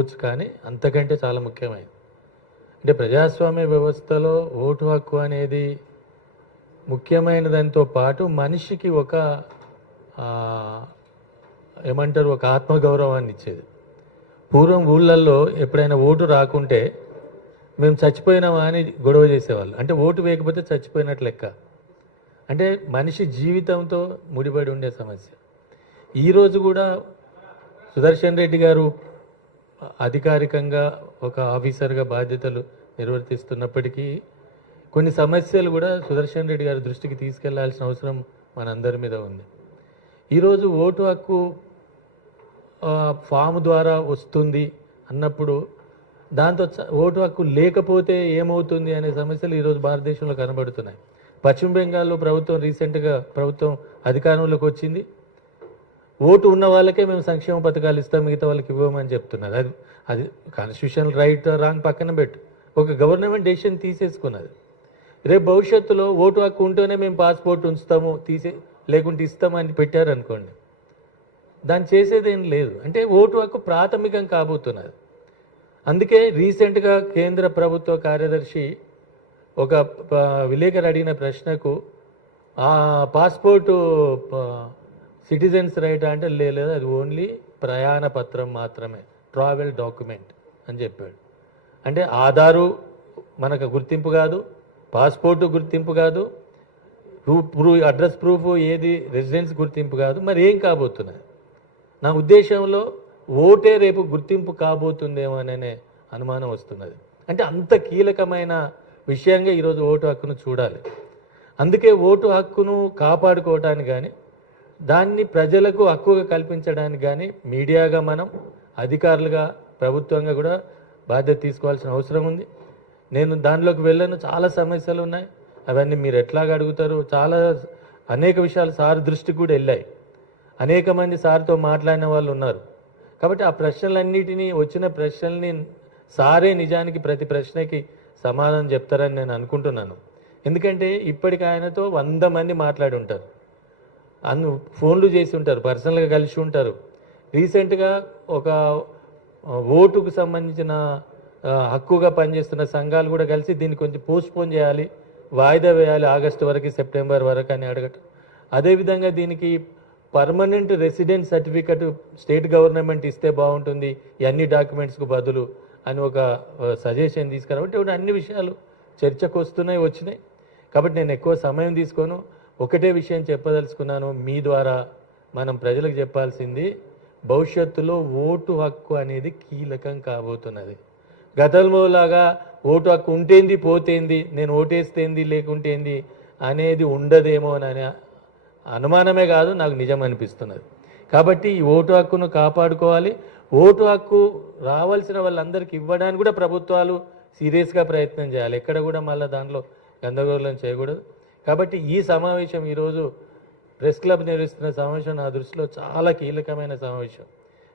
కాకపోవచ్చు, కానీ అంతకంటే చాలా ముఖ్యమైనది. అంటే ప్రజాస్వామ్య వ్యవస్థలో ఓటు హక్కు అనేది ముఖ్యమైన దానితో పాటు మనిషికి ఒక ఏమంటారు, ఒక ఆత్మగౌరవాన్ని ఇచ్చేది. పూర్వం ఊళ్ళల్లో ఎప్పుడైనా ఓటు రాకుంటే మేము చచ్చిపోయినామా అని గొడవ చేసేవాళ్ళు. అంటే ఓటు వేయకపోతే చచ్చిపోయినట్లు లెక్క. అంటే మనిషి జీవితంతో ముడిపడి ఉండే సమస్య. ఈరోజు కూడా సుదర్శన్ రెడ్డి గారు అధికారికంగా ఒక ఆఫీసర్గా బాధ్యతలు నిర్వర్తిస్తున్నప్పటికీ కొన్ని సమస్యలు కూడా సుదర్శన్ రెడ్డి గారి దృష్టికి తీసుకెళ్లాల్సిన అవసరం మనందరి మీద ఉంది. ఈరోజు ఓటు హక్కు ఫామ్ ద్వారా వస్తుంది అన్నప్పుడు దాంతో ఓటు హక్కు లేకపోతే ఏమవుతుంది అనే సమస్యలు ఈరోజు భారతదేశంలో కనబడుతున్నాయి. పశ్చిమ బెంగాల్లో రీసెంట్గా ప్రభుత్వం అధికారంలోకి వచ్చింది. ఓటు ఉన్న వాళ్ళకే మేము సంక్షేమ పథకాలు ఇస్తాం, మిగతా వాళ్ళకి ఇవ్వమని చెప్తున్నారు. అది కాన్స్టిట్యూషనల్ రైట్ రాంగ్ పక్కన పెట్టు, ఒక గవర్నమెంట్ డెసిషన్ తీసేసుకున్నది. రేపు భవిష్యత్తులో ఓటు హక్కు ఉంటేనే మేము పాస్పోర్ట్ ఉంచుతాము, లేకుంటే ఇస్తామని పెట్టారనుకోండి, దాన్ని చేసేదేం లేదు. అంటే ఓటు హక్కు ప్రాథమికం కాబోతున్నది. అందుకే రీసెంట్గా కేంద్ర ప్రభుత్వ కార్యదర్శి ఒక విలేకరు అడిగిన ప్రశ్నకు పాస్పోర్టు సిటిజన్స్ రైట్ అంటే లేదు, అది ఓన్లీ ప్రయాణ పత్రం మాత్రమే, ట్రావెల్ డాక్యుమెంట్ అని చెప్పాడు. అంటే ఆధారు మనకు గుర్తింపు కాదు, పాస్పోర్టు గుర్తింపు కాదు, అడ్రస్ ప్రూఫ్ ఏది రెసిడెన్స్ గుర్తింపు కాదు, మరి ఏం కాబోతున్నది? నా ఉద్దేశంలో ఓటే రేపు గుర్తింపు కాబోతుందేమో అనే అనుమానం వస్తున్నది. అంటే అంత కీలకమైన విషయంగా ఈరోజు ఓటు హక్కును చూడాలి. అందుకే ఓటు హక్కును కాపాడుకోవటానికి కానీ, దాన్ని ప్రజలకు హక్కుగా కల్పించడానికి కానీ మీడియాగా మనం, అధికారులుగా, ప్రభుత్వంగా కూడా బాధ్యత తీసుకోవాల్సిన అవసరం ఉంది. నేను దానిలోకి వెళ్ళను, చాలా సమస్యలు ఉన్నాయి, అవన్నీ మీరు ఎట్లాగా అడుగుతారు. అనేక విషయాలు సార్ దృష్టికి కూడా వెళ్ళాయి, అనేక మంది సార్తో మాట్లాడిన వాళ్ళు ఉన్నారు. కాబట్టి ఆ ప్రశ్నలన్నిటినీ, వచ్చిన ప్రశ్నల్ని సారే నిజానికి ప్రతి ప్రశ్నకి సమాధానం చెప్తారని నేను అనుకుంటున్నాను. ఎందుకంటే ఇప్పటికి ఆయనతో 100 మంది మాట్లాడి ఉంటారు, ఫోన్లు చేసి ఉంటారు, పర్సనల్గా కలిసి ఉంటారు. రీసెంట్గా ఒక ఓటుకు సంబంధించిన హక్కుగా పనిచేస్తున్న సంఘాలు కూడా కలిసి దీన్ని కొంచెం పోస్ట్పోన్ చేయాలి, వాయిదా వేయాలి, ఆగస్టు వరకు, సెప్టెంబర్ వరకు అని అడగటం. అదేవిధంగా దీనికి permanent residence certificate state government ఇస్తే బాగుంటుంది ఈ అన్ని డాక్యుమెంట్స్కు బదులు అని ఒక సజెషన్ తీసుకురాబట్టి ఇప్పుడు అన్ని విషయాలు చర్చకు వచ్చినాయి. కాబట్టి నేను ఎక్కువ సమయం తీసుకోను, ఒకటే విషయం చెప్పదలుచుకున్నాను. మీ ద్వారా మనం ప్రజలకు చెప్పాల్సింది, భవిష్యత్తులో ఓటు హక్కు అనేది కీలకం కాబోతున్నది. గతంలో లాగా ఓటు హక్కు ఉంటేంది పోతేంది, నేను ఓటేస్తేంది లేకుంటేంది అనేది ఉండదేమో అనే అనుమానమే కాదు, నాకు నిజం అనిపిస్తున్నది. కాబట్టి ఈ ఓటు హక్కును కాపాడుకోవాలి. ఓటు హక్కు రావాల్సిన వాళ్ళందరికీ ఇవ్వడానికి కూడా ప్రభుత్వాలు సీరియస్గా ప్రయత్నం చేయాలి. ఎక్కడ కూడా మళ్ళీ దాంట్లో గందరగోళం చేయకూడదు. కాబట్టి ఈ సమావేశం, ఈరోజు ప్రెస్ క్లబ్ నిర్వహిస్తున్న సమావేశం నా దృష్టిలో చాలా కీలకమైన సమావేశం.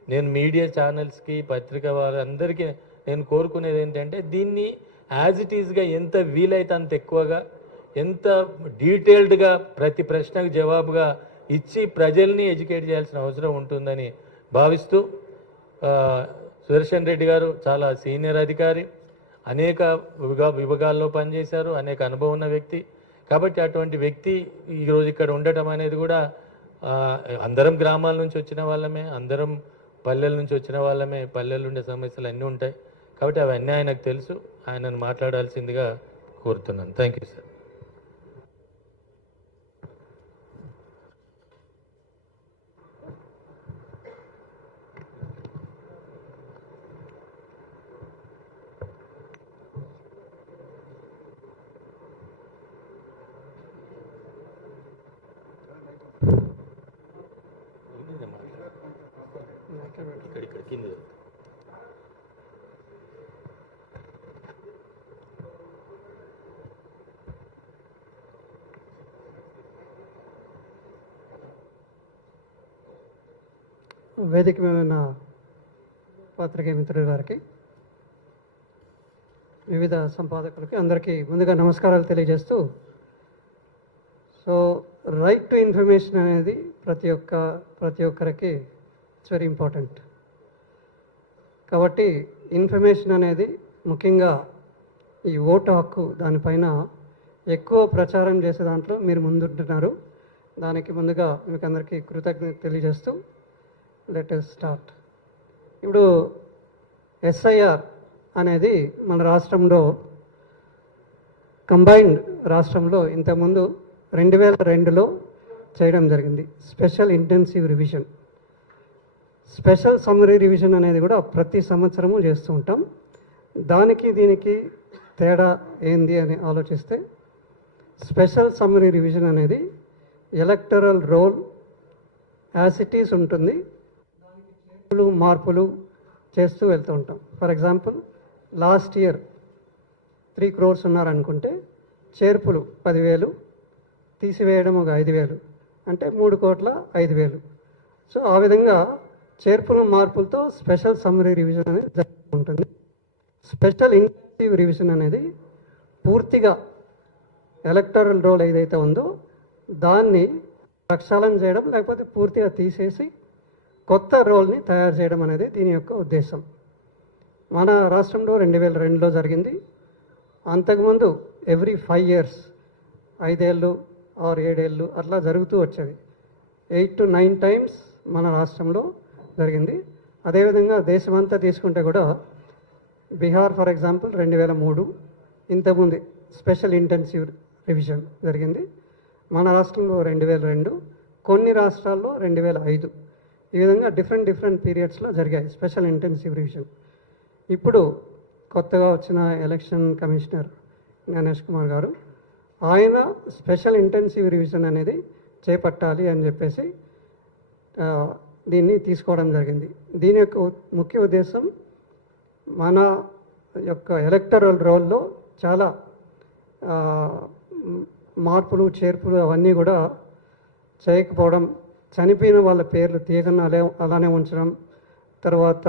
నేను మీడియా ఛానల్స్కి, పత్రిక వారందరికీ నేను కోరుకునేది ఏంటంటే, దీన్ని యాజ్ ఇట్ ఈజ్గా ఎంత వీలైతే అంత ఎక్కువగా, ఎంత డీటెయిల్డ్గా ప్రతి ప్రశ్నకు జవాబుగా ఇచ్చి ప్రజల్ని ఎడ్యుకేట్ చేయాల్సిన అవసరం ఉంటుందని భావిస్తూ, సుదర్శన్ రెడ్డి గారు చాలా సీనియర్ అధికారి, అనేక విభాగాల్లో పనిచేశారు, అనేక అనుభవం ఉన్న వ్యక్తి. కాబట్టి అటువంటి వ్యక్తి ఈరోజు ఇక్కడ ఉండటం అనేది కూడా, అందరం గ్రామాల నుంచి వచ్చిన వాళ్ళమే, అందరం పల్లెల నుంచి వచ్చిన వాళ్ళమే, పల్లెల్లో ఉండే సమస్యలు అన్నీ ఉంటాయి. కాబట్టి అవన్నీ ఆయనకు తెలుసు, ఆయనను మాట్లాడాల్సిందిగా కోరుతున్నాను. Thank you sir. ఇక్కడ కింద వేదిక మీద ఉన్న పత్రికా మిత్రుల గారికి, వివిధ సంపాదకులకి అందరికీ ముందుగా నమస్కారాలు తెలియజేస్తూ, సో రైట్ టు ఇన్ఫర్మేషన్ అనేది ప్రతి ఒక్కరికి ఇట్స్ వెరీ ఇంపార్టెంట్. కాబట్టి ఇన్ఫర్మేషన్ అనేది ముఖ్యంగా ఈ ఓటు హక్కు దానిపైన ఎక్కువ ప్రచారం చేసే దాంట్లో మీరు ముందుంటున్నారు. దానికి ముందుగా మీకు అందరికీ కృతజ్ఞత తెలియజేస్తూ లెట్ us స్టార్ట్. ఇప్పుడు ఎస్ఐఆర్ అనేది మన రాష్ట్రంలో కంబైన్డ్ రాష్ట్రంలో ఇంతకుముందు 2002లో చేయడం జరిగింది. Special intensive revision, special summary revision అనేది కూడా ప్రతి సంవత్సరము చేస్తూ ఉంటాం. దానికి దీనికి తేడా ఏంది అని ఆలోచిస్తే స్పెషల్ సమ్మరీ రివిజన్ అనేది electoral roll as it is ఉంటుంది, మార్పులు చేస్తూ వెళ్తూ ఉంటాం. For example last year 3 crores ఉన్నారనుకుంటే చేర్పులు 10,000, తీసివేయడం ఒక 5,000, అంటే 3,05,000. సో ఆ విధంగా చేర్పులు మార్పులతో స్పెషల్ సమ్మరీ రివిజన్ అనేది జరుగుతూ ఉంటుంది. స్పెషల్ ఇంటెన్సివ్ రివిజన్ అనేది పూర్తిగా ఎలక్టరల్ రోల్ ఏదైతే ఉందో దాన్ని ప్రక్షాళన చేయడం లేకపోతే పూర్తిగా తీసేసి కొత్త రోల్ని తయారు చేయడం అనేది దీని యొక్క ఉద్దేశం. మన రాష్ట్రంలో 2002లో జరిగింది. అంతకుముందు ఎవ్రీ 5 years 5 ఏళ్ళు ఆర్ 7 ఏళ్ళు అట్లా జరుగుతూ వచ్చేది. 8 to 9 times మన రాష్ట్రంలో జరిగింది. అదేవిధంగా దేశమంతా తీసుకుంటే కూడా బీహార్ ఫర్ ఎగ్జాంపుల్ 2003 ఇంతకుముందు స్పెషల్ ఇంటెన్సివ్ రివిజన్ జరిగింది. మన రాష్ట్రంలో 2002, కొన్ని రాష్ట్రాల్లో 2005. ఈ విధంగా డిఫరెంట్ పీరియడ్స్లో జరిగాయి స్పెషల్ ఇంటెన్సివ్ రివిజన్. ఇప్పుడు కొత్తగా వచ్చిన ఎలక్షన్ కమిషనర్ జ్ఞానేష్ కుమార్ గారు ఆయన స్పెషల్ ఇంటెన్సివ్ రివిజన్ అనేది చేపట్టాలి అని చెప్పేసి దీన్ని తీసుకోవడం జరిగింది. దీని యొక్క ముఖ్య ఉద్దేశం మన యొక్క ఎలక్టరల్ రోల్లో చాలా మార్పులు చేర్పులు అవన్నీ కూడా చేయకపోవడం, చనిపోయిన వాళ్ళ పేర్లు తీయకుండా అలానే ఉంచడం, తర్వాత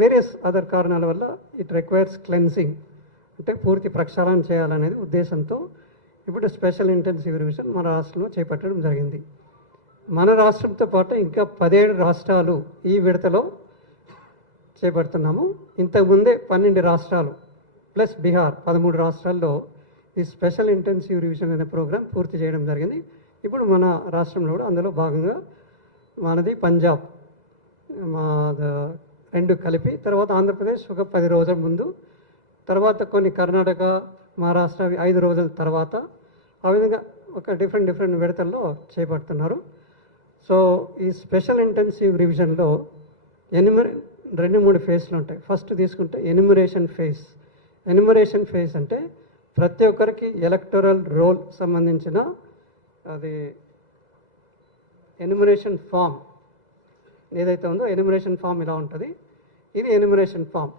వేరియస్ అదర్ కారణాల వల్ల ఇట్ రిక్వైర్స్ క్లెన్సింగ్, అంటే పూర్తి ప్రక్షాళన చేయాలనేది ఉద్దేశంతో ఇప్పుడు స్పెషల్ ఇంటెన్సివ్ రివిజన్ మన రాష్ట్రంలో చేపట్టడం జరిగింది. మన రాష్ట్రంతో పాటు ఇంకా 17 రాష్ట్రాలు ఈ విడతలో చేపడుతున్నాము. ఇంతకుముందే 12 రాష్ట్రాలు ప్లస్ బీహార్ 13 రాష్ట్రాల్లో ఈ స్పెషల్ ఇంటెన్సివ్ రివిజన్ అనే ప్రోగ్రాం పూర్తి చేయడం జరిగింది. ఇప్పుడు మన రాష్ట్రంలో కూడా అందులో భాగంగా మనది పంజాబ్ మా 2 కలిపి, తర్వాత ఆంధ్రప్రదేశ్ ఒక 10 రోజుల ముందు, తర్వాత కొన్ని కర్ణాటక మహారాష్ట్ర 5 రోజుల తర్వాత, ఆ విధంగా ఒక డిఫరెంట్ విడతల్లో చేపడుతున్నారు. సో ఈ స్పెషల్ ఇంటెన్సివ్ రివిజన్లో 2-3 ఫేజ్లు ఉంటాయి. ఫస్ట్ తీసుకుంటే ఎన్యుమరేషన్ ఫేజ్. ఎన్యుమరేషన్ ఫేజ్ అంటే ప్రతి ఒక్కరికి ఎలక్టరల్ రోల్ సంబంధించిన అది ఎన్యుమరేషన్ ఫామ్ ఏదైతే ఉందో ఎన్యుమరేషన్ ఫామ్ ఇలా ఉంటుంది. ఇది ఎన్యుమరేషన్ ఫామ్.